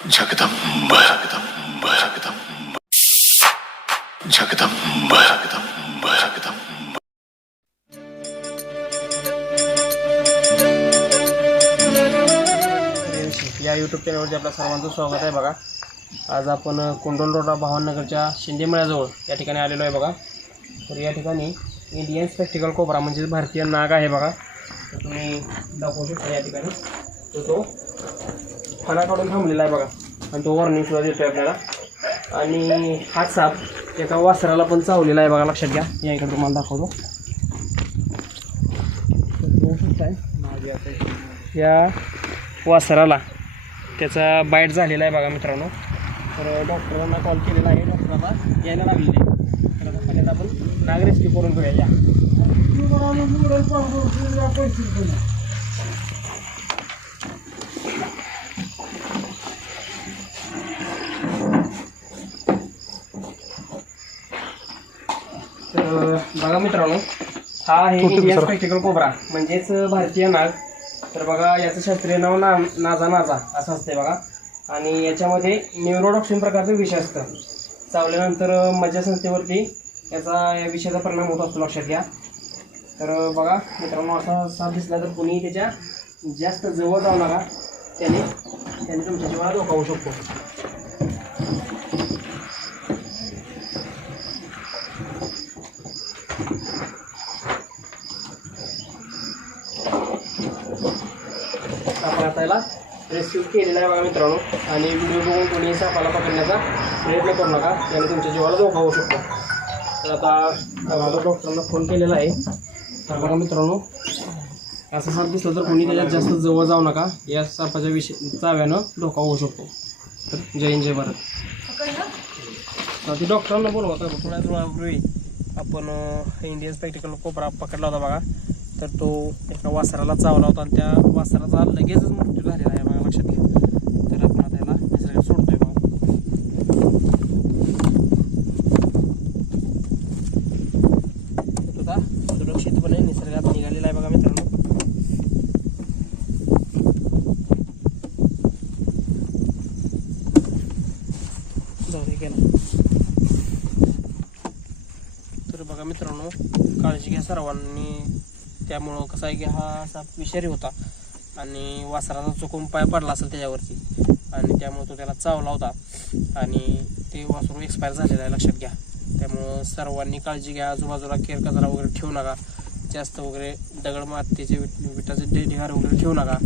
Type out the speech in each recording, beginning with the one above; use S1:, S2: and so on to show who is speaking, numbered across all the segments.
S1: जगदंब जगदंब जगदंब जगदंब जगदंब. जगदंब
S2: या यूट्यूब चॅनलवरती आपल्या सर्वांचं स्वागत आहे बघा. आज आपण कुंडल रोडा भावनगरच्या शिंदेमळ्याजवळ या ठिकाणी आलेलो आहे बघा. तर या ठिकाणी इंडियन स्पेक्टिकल कोबरा म्हणजे भारतीय नाग आहे बघा. तर तुम्ही दाखवू शकता या ठिकाणी. तर तो फणा काढून थांबलेला आहे बघा. आणि तो वॉर्निंग सुद्धा देतोय आपल्याला. आणि हाच साप एका वासराला पण चावलेला आहे बघा लक्षात घ्या. या इकडे तुम्हाला दाखवतो. या वासराला त्याचा बाईट झालेला आहे बघा मित्रांनो. तर डॉक्टरांना कॉल केलेला आहे. डॉक्टरांना यायला लागलेले आहे. तर आता पहिल्यांदा आपण नाग करून घेऊया या तर बघा मित्रांनो हा आहे इंडियन स्पेक्टिकल कोबरा. म्हणजेच भारतीय नाग. तर बघा याचं शास्त्रीय नाव ना नाजा नाजा असं असते बघा. आणि याच्यामध्ये न्यूरोडॉक्सिन प्रकारचं विष असतं. चावल्यानंतर मज्जासंस्थेवरती याचा या विषयाचा परिणाम होत असतो लक्षात घ्या. तर बघा मित्रांनो असा साप दिसला तर कुणी त्याच्या जास्त जवळ जाऊ नका. त्याने त्याने तुमच्या जीवाला धोका होऊ शकतो. आपण आता याला रेस्क्यू केलेला आहे बघा मित्रांनो. आणि व्हिडिओ बघून कोणी सापाला पकडण्याचा प्रयत्न करू नका. त्याने तुमच्या जीवाला धोका होऊ शकतो. तर आता डॉक्टरांना फोन केलेला आहे. तर बघा मित्रांनो असं साप दिसलं तर कोणी त्याच्यात जास्त जवळ जाऊ नका. या सापाच्या विषय चाव्यानं धोका होऊ शकतो. तर जय हिंद जय भारत. तर ते डॉक्टरांना बोलवा. थोड्या वेळापूर्वी आपण इंडियन स्पेक्टिकल कोपरा पकडला होता बघा. तर तो एका वासराला चावला होता आणि त्या वासराचा लगेचच मृत्यू झालेला आहे बघा लक्षात घ्या. तर आपण आता याला निसर्गात सोडतोय बघा. तो सुरक्षितपणे निसर्गात निघालेला आहे बघा मित्रांनो. जाऊ तर बघा मित्रांनो काळजी घ्या सर्वांनी. त्यामुळं कसं आहे की हा असा विषारी होता आणि वासराचा चुकून पाय पडला असेल त्याच्यावरती. आणि त्यामुळे तो त्याला चावला होता. आणि ते वासरू एक्सपायर झालेलं आहे लक्षात घ्या. त्यामुळं सर्वांनी काळजी घ्या आजूबाजूला केर कचरा वगैरे ठेवू नका. जास्त वगैरे दगड मातीचे विटाचे डे- वगैरे ठेवू नका.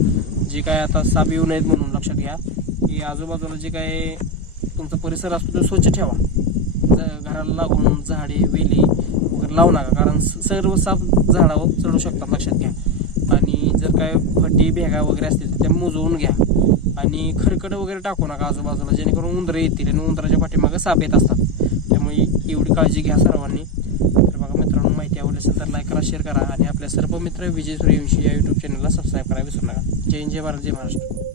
S2: जे काय आता साप येऊ नयेत म्हणून लक्षात घ्या. की आजूबाजूला जे काय तुमचा परिसर असतो तो स्वच्छ ठेवा. घराला लागून झाडे वेली लावू नका कारण सर्व साप झाडावर चढू शकतात लक्षात घ्या. आणि जर काय फटी भेगा वगैरे असतील तर त्या मुजवून घ्या. आणि खरकट वगैरे टाकू नका आजूबाजूला जेणेकरून उंदरं येतील आणि उंदराच्या पाठीमागे साप येत असतात. त्यामुळे एवढी काळजी घ्या सर्वांनी. तर बघा मित्रांनो माहिती आवडली असेल तर लाईक करा शेअर करा. आणि आपल्या सर्व मित्र विजय सूर्यवंशी या यूट्यूब चॅनलला सबस्क्राईब करायला विसरू नका. जय जय भारत जय महाराष्ट्र.